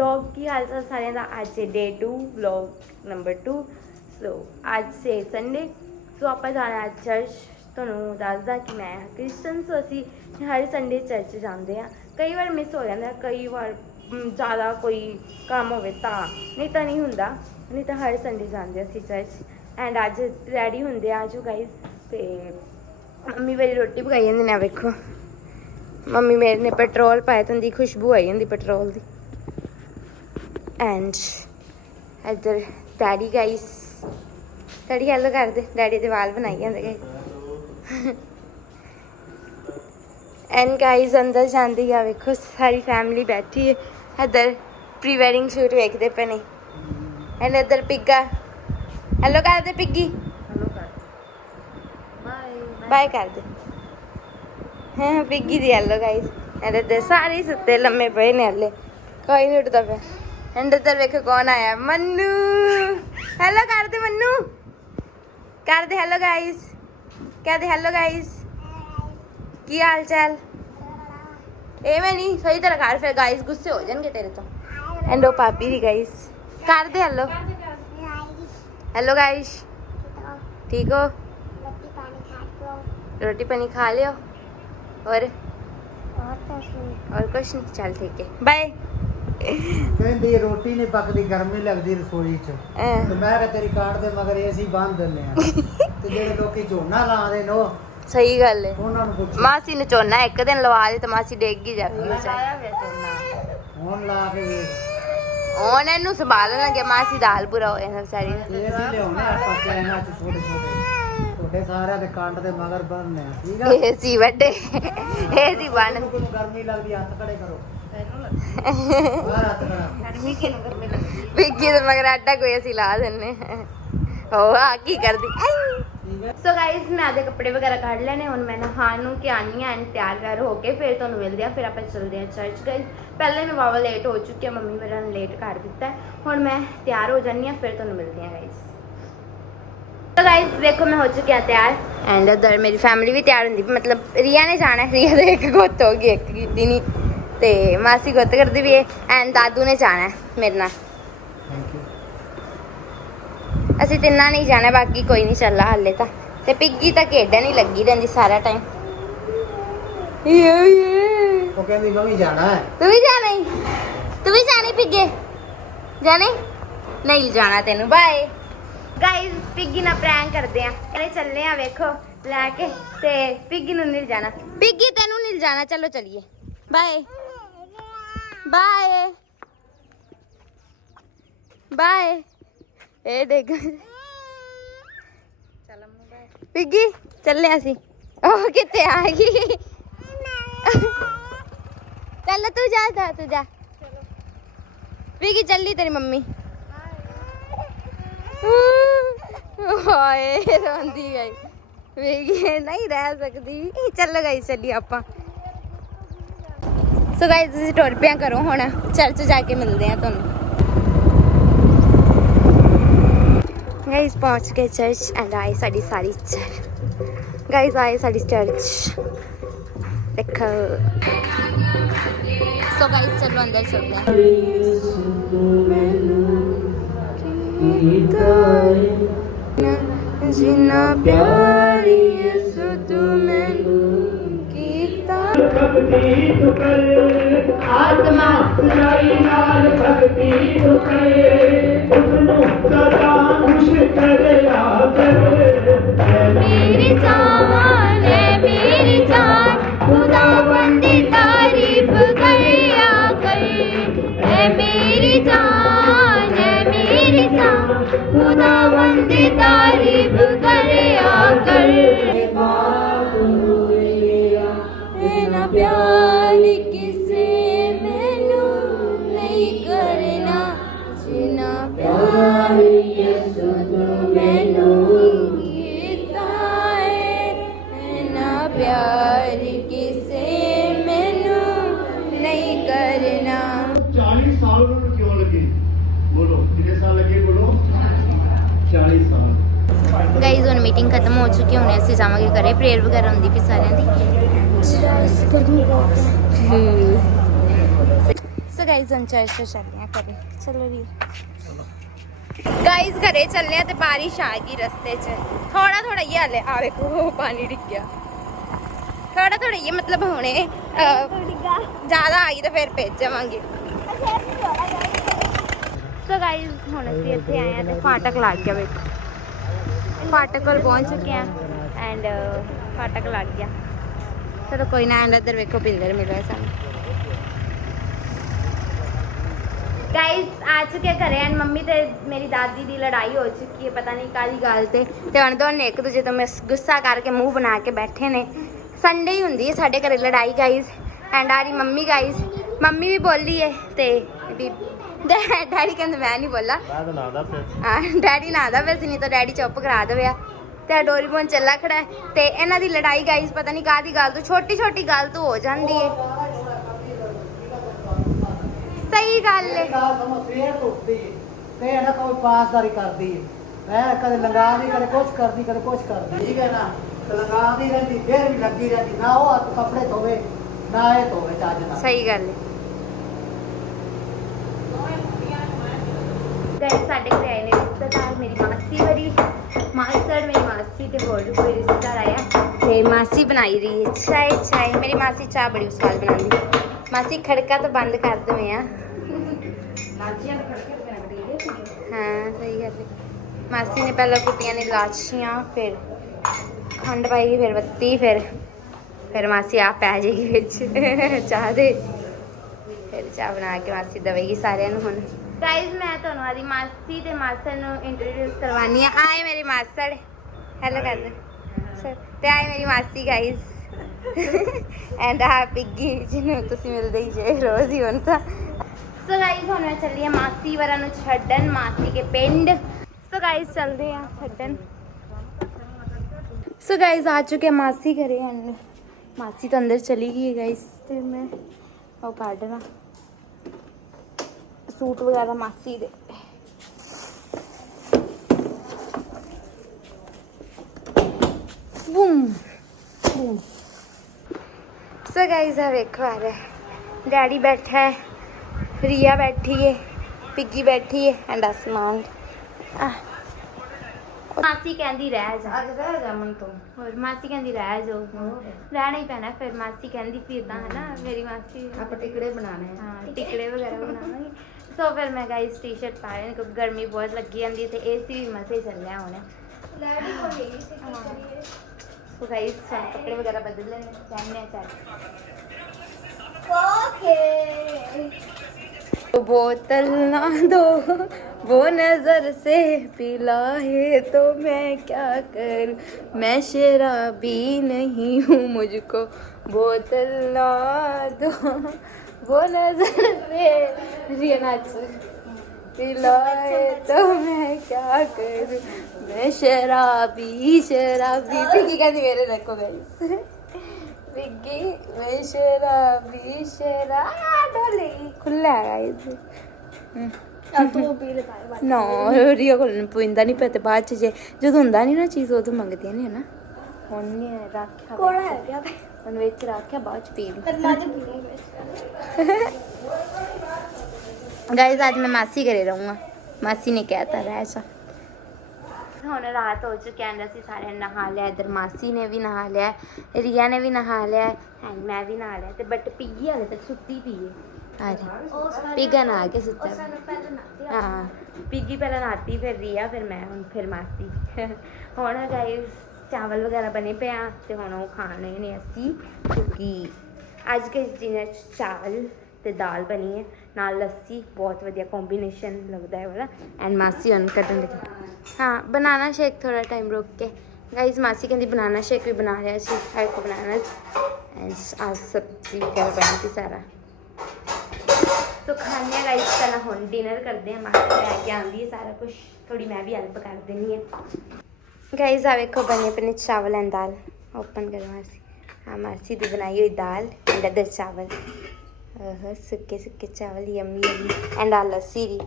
Vlog ਕੀ ਹਾਲ ਚਾਲ ਸਾਰਿਆਂ ਦਾ ਅੱਜ ਡੇ 2 ਵਲੌਗ ਨੰਬਰ 2 ਸੋ ਅੱਜ ਸੇ ਸੰਡੇ ਸੋ ਆਪਾਂ ਜਾਣਾ ਚਰਚ ਤੁਹਾਨੂੰ ਦੱਸਦਾ ਕਿ ਮੈਂ ਕ੍ਰਿਸਚਨ ਸੋ ਅਸੀਂ ਹਰ ਸੰਡੇ ਚਰਚ ਜਾਂਦੇ ਆ ਕਈ ਵਾਰ ਮਿਸ ਹੋ ਜਾਂਦਾ ਕਈ ਵਾਰ ਜ਼ਿਆਦਾ ਕੋਈ ਕੰਮ ਹੋਵੇ ਤਾਂ ਨਹੀਂ ਤਾਂ ਨਹੀਂ ਹੁੰਦਾ ਨਹੀਂ ਤਾਂ ਹਰ ਸੰਡੇ ਜਾਂਦੇ ਅਸੀਂ ਚਰਚ ਐਂਡ ਅੱਜ ਰੈਡੀ ਹੁੰਦੇ ਆ ਆਜੋ ਗਾਇਜ਼ ਤੇ ਮੰਮੀ ਮੇਰੀ ਰੋਟੀ ਪਕਾਈ ਜਾਂਦੀ ਨੇ ਵੇਖੋ। ਮੰਮੀ ਮੇਰੇ ਨੇ ਪੈਟਰੋਲ ਪਾਇਆ ਤਾਂ ਖੁਸ਼ਬੂ ਆਈ ਜਾਂਦੀ ਪੈਟਰੋਲ ਦੀ। ਐਂਡ ਇੱਧਰ ਡੈਡੀ ਗਾਈਸ ਡੈਡੀ ਹੈਲੋ ਕਰਦੇ ਡੈਡੀ ਦੇ ਵਾਲ ਬਣਾਈ ਜਾਂਦੇ ਗਏ। ਐਂਡ ਗਾਈਸ ਅੰਦਰ ਜਾਂਦੀ ਆ ਵੇਖੋ ਸਾਰੀ ਫੈਮਿਲੀ ਬੈਠੀ ਹੈ। ਇੱਧਰ ਪ੍ਰੀ ਵੈਡਿੰਗ ਸ਼ੂਟ ਵੇਖਦੇ ਪਏ ਨੇ। ਐਂਡ ਇੱਧਰ ਪਿੱਗਾ। ਹੈਲੋ ਕਰਦੇ ਪਿੱਗੀ। ਬਾਏ ਕਰ ਦੇ। ਹਾਂ ਪਿੱਗੀ ਦੀ ਹੈਲੋ ਗਾਈਸ ਐਂਡ ਦੇ ਸਾਰੇ ਸੁੱਤੇ ਲੰਮੇ ਪਏ ਨੇ ਹਲੇ। ਕੋਈ ਨਹੀਂ ਉੱਠਦਾ ਪਿਆ। अंदर देखो कौन आया मन्नू। हेलो कर दे मन्नू। कर दे हेलो गाइस कह दे हेलो गाइस की हाल चाल ए मैं नहीं सही तरह कर फिर गाइस गुस्से हो जाएँगे तेरे तो। एंड ओ पापी दी गाइस कर दे हेलो हेलो गाइस ठीक हो? रोटी पानी खा लियो। और? और कुछ नहीं। चल ठीक है। बाय ਕਹਿੰਦੀ ਰੋਟੀ ਨਹੀਂ ਪੱਕਦੀ ਗਰਮੀ ਲੱਗਦੀ ਰਸੋਈ 'ਚ। ਤੇ ਮੈਂ ਕਿਹਾ ਤੇਰੀ ਕਾਢ ਦੇ ਮਗਰ ਏਸੀ ਬੰਦ ਦਿੰਨੇ ਆ ਤੇ ਜਿਹੜੇ ਲੋਕੀ ਝੋਨਾ ਲਾਉਂਦੇ ਨੇ ਉਹ ਸਹੀ ਗੱਲ ਹੈ ਉਹਨਾਂ ਨੂੰ ਪੁੱਛ। ਮਾਸੀ ਨੇ ਝੋਨਾ ਇੱਕ ਦਿਨ ਲਵਾ ਦੇ ਤੇ ਮਾਸੀ ਡੇਗ ਹੀ ਜਾਵੇ ਵਿਚਾਰੀ। ਹੁਣ ਲਾ ਕੇ ਵੇਖ। ਹੁਣ ਇਹਨੂੰ ਸੰਭਾਲਣਗੇ ਮਾਸੀ ਦਾ ਹਾਲ ਬੁਰਾ ਨਾ ਵਿਚਾਰੀ ਦਾ। ਏਸੀ ਲਿਆਉਣੇ ਆਪਾਂ ਚਾਈਨਾ 'ਚ ਛੋਟੇ ਛੋਟੇ। ਛੋਟੇ ਸਾਰਿਆਂ ਦੇ ਕਾਢ ਦੇ ਮਗਰ ਬੰਨਨੇ ਠੀਕ ਆ? ਇਹ ਸੀ ਵੱਡੇ ਇਹ ਸੀ ਬਣ ਗਰਮੀ ਲੱਗਦੀ ਹੱਥ ਖੜੇ ਕਰੋ। ਵਿੱਕੀ ਦੇ ਮਗਰ ਆਟਾ ਕੋਈ ਅਸੀਂ ਲਾ ਦਿੰਨੇ ਉਹ ਆ ਕੀ ਕਰਦੀ? ਹੈ ਸੋ ਗਾਇਸ ਮੈਂ ਆਦੇ ਕੱਪੜੇ ਵਗੈਰਾ ਕੱਢ ਲੈਣੇ ਹੁਣ ਮੈਂ ਨਹਾਉਣ ਨੂੰ ਕਿ ਆਨੀ ਐਂਡ ਤਿਆਰ ਵੈਰ ਹੋ ਕੇ ਫਿਰ ਤੁਹਾਨੂੰ ਮਿਲਦੇ ਆ ਫਿਰ ਆਪਾਂ ਚੱਲਦੇ ਆ ਚਰਚ ਗਾਇਸ ਪਹਿਲੇ ਮੈਂ ਵਾਵਾ ਲੇਟ ਹੋ ਚੁੱਕੀ ਆ ਮੰਮੀ ਮੇਰਾ ਨੇ ਲੇਟ ਕਰ ਦਿੱਤਾ ਹੈ। ਹੁਣ ਮੈਂ ਤਿਆਰ ਹੋ ਜਾਨੀ ਆ ਫਿਰ ਤੁਹਾਨੂੰ ਮਿਲਦੇ ਆ ਗਾਇਸ ਸੋ ਗਾਇਸ ਦੇਖੋ ਮੈਂ ਹੋ ਚੁੱਕੀ ਆ ਤਿਆਰ। ਐਂਡ ਉਧਰ ਮੇਰੀ ਫੈਮਿਲੀ ਵੀ ਤਿਆਰ ਹੁੰਦੀ। ਮਤਲਬ ਰੀਆ ਨੇ ਜਾਣਾ ਹੈ ਰੀਆ ਦੇ ਇੱਕ ਗੁੱਤ ਹੋ ਗਈ ਇੱਕ ਕੀਤੀ ਨਹੀਂ ਤੇ ਮਾਸੀ ਗੁੱਤ ਕਰਦੀ ਵੀ ਐਂਡ ਦਾਦੂ ਨੇ ਜਾਣਾ ਹੈ ਮੇਰੇ ਨਾਲ। ਥੈਂਕ ਯੂ ਅਸੀਂ ਤਿੰਨਾਂ ਨਹੀਂ ਜਾਣਾ ਬਾਕੀ ਕੋਈ ਨਹੀਂ ਚੱਲਾ ਹਾਲੇ ਤਾਂ। ਤੇ ਪਿੱਗੀ ਤਾਂ ਖੇਡਣ ਹੀ ਲੱਗੀ ਰਹਿੰਦੀ ਸਾਰਾ ਟਾਈਮ ਯੇ ਯੇ। ਉਹ ਕਹਿੰਦੀ ਮੈਂ ਵੀ ਜਾਣਾ ਹੈ। ਤੂੰ ਵੀ ਜਾਣਾ ਹੀ? ਤੂੰ ਵੀ ਜਾਣੀ ਪਿੱਗੇ? ਜਾਣੇ ਨਹੀਂ ਜਾਣਾ ਤੈਨੂੰ ਬਾਏ ਗਾਇਸ ਪਿੱਗੀ ਨਾਲ ਪ੍ਰੈਂਕ ਕਰਦੇ ਆ ਚਲੇ ਚੱਲੇ ਆ ਵੇਖੋ ਲੈ ਕੇ। ਤੇ ਪਿੱਗੀ ਨੂੰ ਨਹੀਂ ਜਾਣਾ। ਪਿੱਗੀ ਤੈਨੂੰ ਨਹੀਂ ਜਾਣਾ ਚਲੋ ਚਲੀਏ। ਬਾਏ ਬਾਏ ਬਾਏ ਇਹ ਦੇਖ ਪਿੱਗੀ ਚੱਲੇ ਅਸੀਂ ਉਹ ਕਿੱਥੇ ਆ ਗਈ ਚੱਲ ਤੂੰ ਜਾ ਜਾ ਤੂੰ ਜਾ ਪਿੱਗੀ ਚੱਲੀ ਤੇਰੀ ਮੰਮੀ ਹਾਏ ਰੋਂਦੀ ਗਈ ਪਿੱਗੀ ਨਹੀਂ ਰਹਿ ਸਕਦੀ ਚੱਲ ਗਈ ਚੱਲੀ ਆਪਾਂ ਸੋ ਗਾਇਸ ਅਸੀਂ ਟੁਰ ਪਿਆ ਕਰੋ ਹੁਣ। ਚਰਚ ਜਾ ਕੇ ਮਿਲਦੇ ਆ ਤੁਹਾਨੂੰ। ਗਾਇਸ ਪਹੁੰਚ ਗਏ ਚਰਚ ਐਂਡ ਆਏ ਸਾਡੀ ਸਾਰੀ ਚਰਚ ਗਾਇਸ ਆਏ ਸਾਡੀ ਚਰਚ ਦੇਖੋ। ਸੋ ਗਾਇਸ ਚਲੋ ਅੰਦਰ ਚਲਦੇ ਹਾਂ। ਜਿਨਾ ਪਿਆਰੀ ਯਿਸੂ ਤੂੰ ਮੈਨੂੰ ਕੀਤਾ भक्ति तु कर आत्मा सुराई लाल भक्ति तु करे उसनु सदा खुश करया कर मेरी चावल मेरी जान खुदा बंदी तारीफ करया कर ए आत्मानमुदा वन्दे तारी कर्या मे जा मुदा वारी कर ਪਿਆਰ ਕਿਸੇ ਮੈਨੂੰ ਨਹੀਂ ਕਰਨਾ। ਜਿਨਾ ਪਿਆਰ ਯਿਸੂ ਤੂੰ ਮੈਨੂੰ ਕੀਤਾ ਹੈ ਨਾ ਪਿਆਰ ਕਿਸੇ ਮੈਨੂੰ ਨਹੀਂ ਕਰਨਾ। 40 ਸਾਲ ਉਹਨਾਂ ਨੂੰ ਕਿਉਂ ਲੱਗੇ? ਬੋਲੋ ਕਿੰਨੇ ਸਾਲ ਲੱਗੇ ਬੋਲੋ? 40 ਸਾਲ। ਗਾਈਜ਼ ਹੁਣ ਮੀਟਿੰਗ ਖਤਮ ਹੋ ਚੁੱਕੀ ਹੁਣ ਅਸੀਂ ਜਾਵਾਂਗੇ ਘਰੇ। ਪ੍ਰੇਅਰ ਵਗੈਰਾ ਹੁੰਦੀ ਪਈ ਸਾਰਿਆਂ ਦੀ। ਸੋ ਗਾਈਜ਼ ਹੁਣ ਚਰਚ ਤੋਂ ਚੱਲੇ ਆ ਕਰੇ ਚਲੋ ਜੀ। ਗਾਈਜ਼ ਘਰੇ ਚੱਲੇ ਆ ਤੇ ਬਾਰਿਸ਼ ਆ ਗਈ ਰਸਤੇ 'ਚ। ਥੋੜਾ ਥੋੜਾ ਹੀ ਹਾਲੇ ਆ ਵੇਖੋ ਪਾਣੀ ਡਿੱਗਿਆ। ਥੋੜਾ ਥੋੜਾ ਹੀ ਮਤਲਬ ਹੁਣੇ ਅਹ, ਜ਼ਿਆਦਾ ਆਈ ਤਾਂ ਫਿਰ ਭੇਜ ਜਾਵਾਂਗੇ। ਸੋ ਗਾਈਜ਼ ਹੁਣ ਅਸੀਂ ਇੱਥੇ ਆਏ ਆ ਤੇ ਫਾਟਕ ਲੱਗ ਗਿਆ ਵੇਖੋ। ਫਾਟਕ ਕੋਲ ਪਹੁੰਚ ਚੁੱਕੇ ਆ ਐਂਡ ਫਾਟਕ ਲੱਗ ਗਿਆ। ਚਲੋ ਕੋਈ ਨਾ ਐਂਡ ਇੱਧਰ ਵੇਖੋ ਪਿੰਦਰ ਮਿਲਿਆ ਸਾਨੂੰ। ਗਾਈਸ ਆ ਚੁੱਕੇ ਘਰੇ ਐਂਡ ਮੰਮੀ ਤੇ ਮੇਰੀ ਦਾਦੀ ਦੀ ਲੜਾਈ ਹੋ ਚੁੱਕੀ ਹੈ ਪਤਾ ਨਹੀਂ ਕਾਹਦੀ ਗੱਲ ਤੇ। ਤੇ ਹੁਣ ਦੋਨੇ ਇੱਕ ਦੂਜੇ ਤੋਂ ਮਿਸ ਗੁੱਸਾ ਕਰਕੇ ਮੂੰਹ ਬਣਾ ਕੇ ਬੈਠੇ ਨੇ। ਸੰਡੇ ਹੀ ਹੁੰਦੀ ਹੈ ਸਾਡੇ ਘਰੇ ਲੜਾਈ ਗਾਈਸ ਐਂਡ ਆਰੀ ਮੰਮੀ ਗਾਈਸ ਮੰਮੀ ਵੀ ਬੋਲੀ ਹੈ ਤੇ ਡੈਡੀ ਕਹਿੰਦੇ ਮੈਂ ਨਹੀਂ ਬੋਲਾ। ਬਾਅਦ ਨਾ ਦਾ ਫਿਰ ਹਾਂ ਡੈਡੀ ਨਾ ਆਦਾ ਵੈਸੇ ਨਹੀਂ ਤਾਂ ਡੈਡੀ ਚੁੱਪ ਕਰਾ ਦੇਵੇ ਆ। ਤੇ ਡੋਰੀਮੋਨ ਚੱਲਾ ਖੜਾ ਹੈ ਤੇ ਇਹਨਾਂ ਦੀ ਲੜਾਈ ਗਾਈਸ ਪਤਾ ਨਹੀਂ ਕਾਹਦੀ ਗੱਲ ਤੋਂ ਛੋਟੀ ਛੋਟੀ ਗੱਲ ਤੋਂ ਹੋ ਜਾਂਦੀ ਹੈ। ਸਹੀ ਗੱਲ ਹੈ। ਸਵੇਰ ਤੋਂ ਉੱਠਦੀ ਹੈ ਤੇ ਇਹਨਾਂ ਕੋਈ ਪਾਸਦਾਰੀ ਕਰਦੀ ਹੈ। ਹੈ ਕਦੇ ਲੰਗਾ ਦੀ ਕਦੇ ਕੁਛ ਕਰਦੀ ਕਦੇ ਕੁਛ ਕਰਦੀ। ਠੀਕ ਹੈ ਨਾ? ਤੇ ਲੰਗਾਉਂਦੀ ਰਹਿੰਦੀ ਫਿਰ ਵੀ ਲੱਗੀ ਰਹਿੰਦੀ। ਨਾ ਉਹ ਹੱਥ ਕੱਪੜੇ ਧੋਵੇ ਨਾ ਇਹ ਧੋਵੇ ਚੱਜ ਨਾਲ। ਸਹੀ ਗੱਲ ਹੈ। ਸਾਡੇ ਘਰੇ ਆਏ ਨੇ ਰਿਸ਼ਤੇਦਾਰ ਮੇਰੀ ਮਾਸੀ ਵਰੀ। ਮਾਸੀ ਤੇ ਹੋਰ ਵੀ ਕੋਈ ਰਿਸ਼ਤੇਦਾਰ ਆਇਆ? ਤੇ ਮਾਸੀ ਬਣਾਈ ਰਹੀ ਹੈ। ਚਾय ਚਾय ਮੇਰੀ ਮਾਸੀ ਚਾਹ ਬੜੀ ਸਵਾਦ ਬਣਾਉਂਦੀ। ਹੈ। ਮਾਸੀ ਖੜਕਾ ਤਾਂ ਬੰਦ ਕਰ ਦਵੇਂ ਆ। ਹਾਂ ਸਹੀ ਗੱਲ ਹੈ। ਮਾਸੀ ਨੇ ਪਹਿਲਾਂ ਕੁੱਟੀਆਂ ਨੇ ਲਾਚੀਆਂ ਫਿਰ ਖੰਡ ਪਾਈ ਫਿਰ ਬੱਤੀ ਫਿਰ ਫਿਰ ਮਾਸੀ ਆ ਪੈ ਜਾਏਗੀ ਵਿੱਚ। ਚਾਹ ਦੇ। ਫਿਰ ਚਾਹ ਬਣਾ ਕੇ ਮਾਸੀ ਦਵੇਗੀ ਸਾਰਿਆਂ ਨੂੰ ਹੁਣ। ਗਾਇਜ਼ ਮੈਂ ਤੁਹਾਨੂੰ ਆਦੀ ਮਾਸੀ ਤੇ ਮਾਸੜ ਨੂੰ ਇੰਟਰੋਡਿਊਸ ਕਰਵਾਨੀ ਆ ਆਏ ਮੇਰੀ ਮਾਸੜ। ਹੈਲੋ ਕਰ ਦੇ ਸਰ ਤੇ ਆਏ ਮੇਰੀ ਮਾਸੀ ਗਾਇਜ਼ ਐਂਡ ਆ ਪਿੱਗੀ ਜਿਹਨੂੰ ਤੁਸੀਂ ਮਿਲਦੇ ਹੀ ਜੇ, ਰੋਜ਼ ਹੀ ਹੁਣ ਤਾਂ। ਸੋ ਗਾਇਜ਼ ਹੁਣ ਮੈਂ ਚੱਲੀ ਆ ਮਾਸੀ ਵਰਾਂ ਨੂੰ ਛੱਡਣ, ਮਾਸੀ ਕੇ ਪਿੰਡ। ਸੋ ਗਾਇਜ਼ ਚੱਲਦੇ ਆ ਛੱਡਣ। ਸੋ ਗਾਇਜ਼ ਆ ਚੁੱਕੇ ਮਾਸੀ ਘਰੇ ਐਂਡ ਮਾਸੀ ਤਾਂ ਅੰਦਰ ਚਲੀ ਗਈ ਹੈ ਗਾਇਜ਼ ਤੇ ਮੈਂ ਉਹ ਕੱਢਣਾ ਸੂਟ ਵਗੈਰਾ ਮਾਸੀ ਦੇ। ਬੂਮ ਬੂਮ ਸੋ ਗਾਇਜ਼ ਆ ਵੇਖੋ ਆ ਰਿਹਾ ਡੈਡੀ ਬੈਠਾ ਹੈ ਰੀਆ ਬੈਠੀ ਹੈ ਪਿੱਗੀ ਬੈਠੀ ਹੈ ਐਂਡ ਅਸਮਾਨ ਮਾਸੀ ਕਹਿੰਦੀ ਰਹਿ ਜਾ ਅੱਜ ਰਹਿ ਜਾ ਮਨ ਤੋਂ ਹੋਰ ਮਾਸੀ ਕਹਿੰਦੀ ਰਹਿ ਜਾਓ ਰਹਿਣਾ ਹੀ ਪੈਣਾ ਫਿਰ ਮਾਸੀ ਕਹਿੰਦੀ ਫਿਰ ਤਾਂ ਹੈ ਨਾ ਮੇਰੀ ਮਾਸੀ ਆਪਾਂ ਟਿਕੜੇ ਬਣਾਣੇ ਹਾਂ ਟਿਕੜੇ ਵਗੈਰਾ ਬਣਾਵਾਂਗੇ ਸੋ ਫਿਰ ਮੈਂ ਗਾਈਸ ਟੀ-ਸ਼ਰਟ ਪਾ ਰਹੀ ਹਾਂ ਕਿਉਂਕਿ ਗਰਮੀ ਬਹੁਤ ਲੱਗੀ ਜਾਂਦੀ ਹੈ ਤੇ ਏਸੀ ਵੀ ਮਸੇ ਚੱਲਿਆ ਹੁਣ ਸੋ सो गाइस हम कपड़े वगैरह बदल लेने पहनने चाहिए तो बोतल ना दो, वो नज़र से पिला है तो मैं क्या कर? मैं शराबी नहीं हूँ मुझको, बोतल ना दो, वो नज़र से। रियना पिलाए तो मैं क्या करूं मैं शराबी शराबी पिगी कहती मेरे रखो गई पिगी मैं शराबी शरा डोली खुला है गाइस ਨਾ ਰੀਆ ਕੋਲ ਪੁੰਦਾ ਨਹੀਂ ਪਤਾ ਬਾਅਦ ਚ ਜੇ ਜਦੋਂ ਹੁੰਦਾ ਨਹੀਂ ਨਾ ਚੀਜ਼ ਉਦੋਂ ਮੰਗਦੀਆਂ ਨੇ ਹਨਾ ਹੁਣ ਨਹੀਂ ਰੱਖਿਆ ਕੋੜਾ ਹੈ ਗਿਆ ਹੁਣ ਵਿੱਚ ਰੱਖਿਆ ਬਾਅਦ ਚ ਪੀ ਲੂ गाइस आज मैं मासी घरे रहूंगा मासी ने कहता रह जा ਹੁਣ ਰਾਤ ਹੋ ਚੁੱਕੀ ਹੈ ਅਸੀਂ ਸਾਰੇ ਨਹਾ ਲਿਆ ਇਧਰ ਮਾਸੀ ਨੇ ਵੀ ਨਹਾ ਲਿਆ ਰੀਆ ਨੇ ਵੀ ਨਹਾ ਲਿਆ ਐਂਡ ਮੈਂ ਵੀ ਨਹਾ ਲਿਆ ਤੇ ਬਟ ਪਿੱਗੀ ਹਾਲੇ ਤੱਕ ਸੁੱਤੀ ਪਈ ਹੈ ਆ ਪਿੱਗਾ ਨਹਾ ਕੇ ਸੁੱਤਾ ਪਿਆ। ਹਾਂ ਪਿੱਗੀ ਪਹਿਲਾਂ ਨਹਾਤੀ ਫਿਰ ਰੀਆ ਫਿਰ ਮੈਂ ਹੁਣ ਫਿਰ ਮਾਸੀ ਹੁਣ ਗਾਇਸ ਚਾਵਲ ਵਗੈਰਾ ਬਣੇ ਪਏ ਆ ਤੇ ਹੁਣ ਉਹ ਖਾਣੇ ਨੇ ਅਸੀਂ ਕਿਉਂਕਿ ਅੱਜ ਕੇ ਡਿਨਰ 'ਚ ਚਾਵਲ ਤੇ ਦਾਲ ਬਣੀ ਹੈ। ਨਾਲ ਲੱਸੀ, ਬਹੁਤ ਵਧੀਆ ਕੰਬੀਨੇਸ਼ਨ ਲੱਗਦਾ ਹੈ ਵਾਲਾ ਐਂਡ ਮਾਸੀ ਹੁਣ ਕੱਢਣ ਲੱਗੀ ਹਾਂ ਬਨਾਨਾ ਸ਼ੇਕ ਥੋੜਾ ਟਾਈਮ ਰੋਕ ਕੇ। ਗਾਇਸ ਮਾਸੀ ਕਹਿੰਦੀ ਬਨਾਨਾ ਸ਼ੇਕ ਵੀ ਬਣਾ ਲਿਆ ਸੀ। ਹਾਈ ਕੋ ਬਨਾਨਾ ਐਂਡ ਆ ਸਬਜ਼ੀ ਵਗੈਰਾ ਬਣੀ ਸੀ ਸਾਰਾ। ਸੋ ਖਾਣੇ ਆ ਗਾਇਸ ਪਹਿਲਾਂ ਹੁਣ ਡਿਨਰ ਕਰਦੇ ਆ ਮਾਸੀ ਲੈ ਕੇ ਆਉਂਦੀ ਹੈ ਸਾਰਾ ਕੁਝ ਥੋੜੀ ਮੈਂ ਵੀ ਹੈਲਪ ਕਰ ਦਿੰਨੀ ਆ ਗਾਇਸ ਆ ਵੇਖੋ ਬਣੇ ਪਨੇ ਚਾਵਲ ਐਂਡ ਦਾਲ। ਓਪਨ ਕਰੋ ਮਾਸੀ। ਹਾਂ, ਮਾਸੀ ਦੀ ਬਣਾਈ ਹੋਈ ਦਾਲ ਐਂਡ ਅਦਰ ਚਾਵਲ। सूखे सूखे चावल यम्मी यम्मी एंड आ लस्सी भी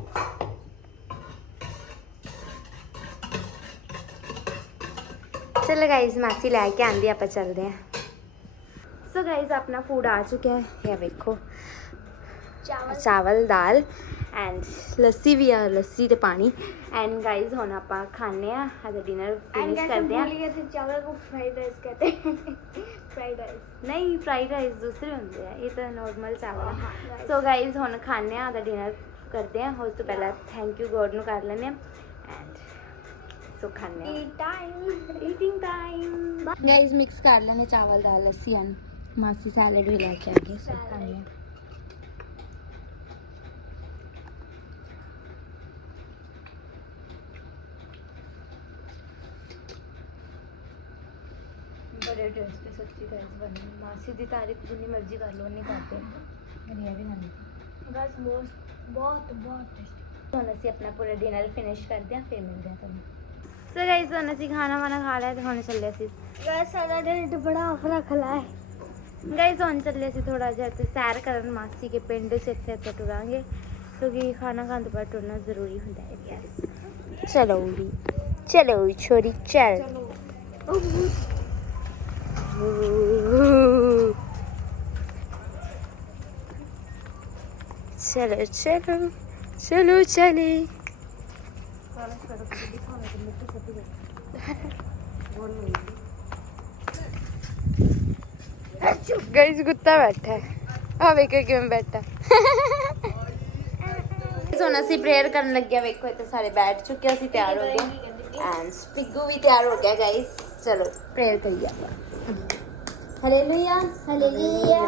चलो गाइज़ मासी लैके आँदी आप चलते हैं। सो so गाइज़ अपना फ़ूड आ चुका है। या देखो। चावल, चावल दाल। ਐਂਡ ਲੱਸੀ ਵੀ ਆ ਲੱਸੀ ਤੇ ਪਾਣੀ। ਐਂਡ ਗਾਇਜ਼ ਹੁਣ ਆਪਾਂ ਖਾਣੇ ਆ ਅਜੇ ਡਿਨਰ ਫਿਨਿਸ਼ ਕਰਦੇ ਆ ਬੋਲੀਏ ਤੇ ਚਾਵਲ ਕੋ ਫਰਾਈਡ ਰਾਈਸ ਕਹਤੇ ਫਰਾਈਡ ਰਾਈਸ ਨਹੀਂ ਫਰਾਈਡ ਰਾਈਸ ਦੂਸਰੇ ਹੁੰਦੇ ਆ ਇਹ ਤਾਂ ਨਾਰਮਲ ਚਾਵਲ ਆ। ਸੋ ਗਾਇਜ਼ ਹੁਣ ਖਾਣੇ ਆ ਅਜੇ ਡਿਨਰ ਕਰਦੇ ਆ ਉਸ ਤੋਂ ਪਹਿਲਾਂ ਥੈਂਕ ਯੂ ਗੋਡ ਨੂੰ ਕਰ ਲੈਨੇ ਆ ਐਂਡ ਸੋ ਖਾਣੇ ਆ eat time eating time guys mix ਕਰ ਲੈਨੇ ਚਾਵਲ ਦਾਲ ਲੱਸੀ ਐਂਡ ਮਾਸੀ ਸੈਲਡ ਵੀ ਲੈ ਕੇ ਆ ਗਈ ਸੋ ਖਾਣੇ ਆ मेरे ड्रेस पे सच्ची गैस बनी माँ सीधी तारीफ़ जितनी मर्ज़ी कर लो नहीं खाते ग्रेवी बनी बस मोस्ट बहुत बहुत टेस्टी होना सी अपना पूरा डिनर फिनिश कर दिया फिर मिल गया तुम्हें। सो गाइस होना सी खाना वाना खा रहा है तो होने चले सी गाइस सारा ढिड तो बड़ा आफरा खला है। गाइस होने चले सी थोड़ा जहा तो सैर करन मासी के पिंड से इतने इतने टुरांगे। क्योंकि खाना खाने पर तो टुरना ज़रूरी होता है चलो चलो छोरी चल। ਚਲੋ ਚਲੋ ਚਲੋ ਚਲੇ ਗਾਇਸ ਕੁੱਤਾ ਬੈਠਾ ਹੈ ਆ ਵੇਖੋ ਕਿਵੇਂ ਬੈਠਾ ਹੁਣ ਅਸੀਂ ਪ੍ਰੇਅਰ ਕਰਨ ਲੱਗਿਆ ਵੇਖੋ ਇੱਥੇ ਸਾਰੇ ਬੈਠ ਚੁੱਕੇ ਅਸੀਂ ਤਿਆਰ ਹੋ ਗਏ ਐਂਡ ਪਿੱਗੂ ਵੀ ਤਿਆਰ ਹੋ ਗਿਆ ਗਾਇਸ चलो प्रेयर करिए आप हले लुया हरे लुया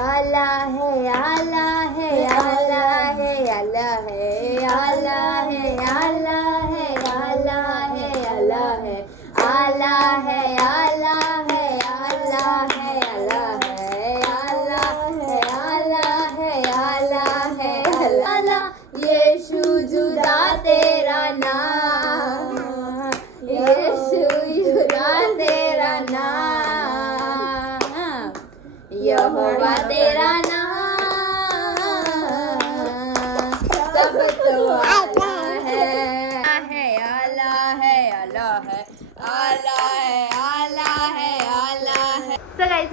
आला है आला है आला है आला है आला है आला है आला है आला है आला है आला है आला है आला है आला है आला है आला है आला यीशु जुदाते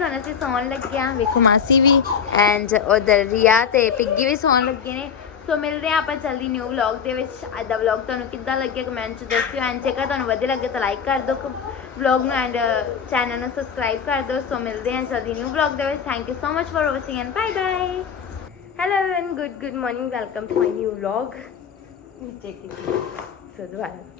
ਗਾਇਸ ਹੁਣ ਅਸੀਂ ਸੌਣ ਲੱਗੇ ਆ ਵੇਖੋ ਮਾਸੀ ਵੀ ਐਂਡ ਉਧਰ ਰੀਆ ਤੇ ਪਿੱਗੀ ਵੀ ਸੌਣ ਲੱਗੇ ਨੇ। ਸੋ ਮਿਲਦੇ ਆ ਆਪਾਂ ਜਲਦੀ ਨਿਊ ਵਲੌਗ ਦੇ ਵਿੱਚ। ਅੱਜ ਦਾ ਵਲੌਗ ਤੁਹਾਨੂੰ ਕਿੱਦਾਂ ਲੱਗਿਆ ਕਮੈਂਟ 'ਚ ਦੱਸਿਓ ਐਂਡ ਜੇਕਰ ਤੁਹਾਨੂੰ ਵਧੀਆ ਲੱਗੇ ਤਾਂ ਲਾਈਕ ਕਰ ਦਿਓ ਵਲੌਗ ਨੂੰ ਐਂਡ ਚੈਨਲ ਨੂੰ ਸਬਸਕ੍ਰਾਈਬ ਕਰ ਦਿਓ। ਸੋ ਮਿਲਦੇ ਹਾਂ ਜਲਦੀ ਨਿਊ ਵਲੌਗ ਦੇ ਵਿੱਚ। Thank you so much for watching and bye bye hello and good good morning welcome to my new vlog ਨੀਚੇ ਕੀ ਸੋ ਦੁਬਾਰਾ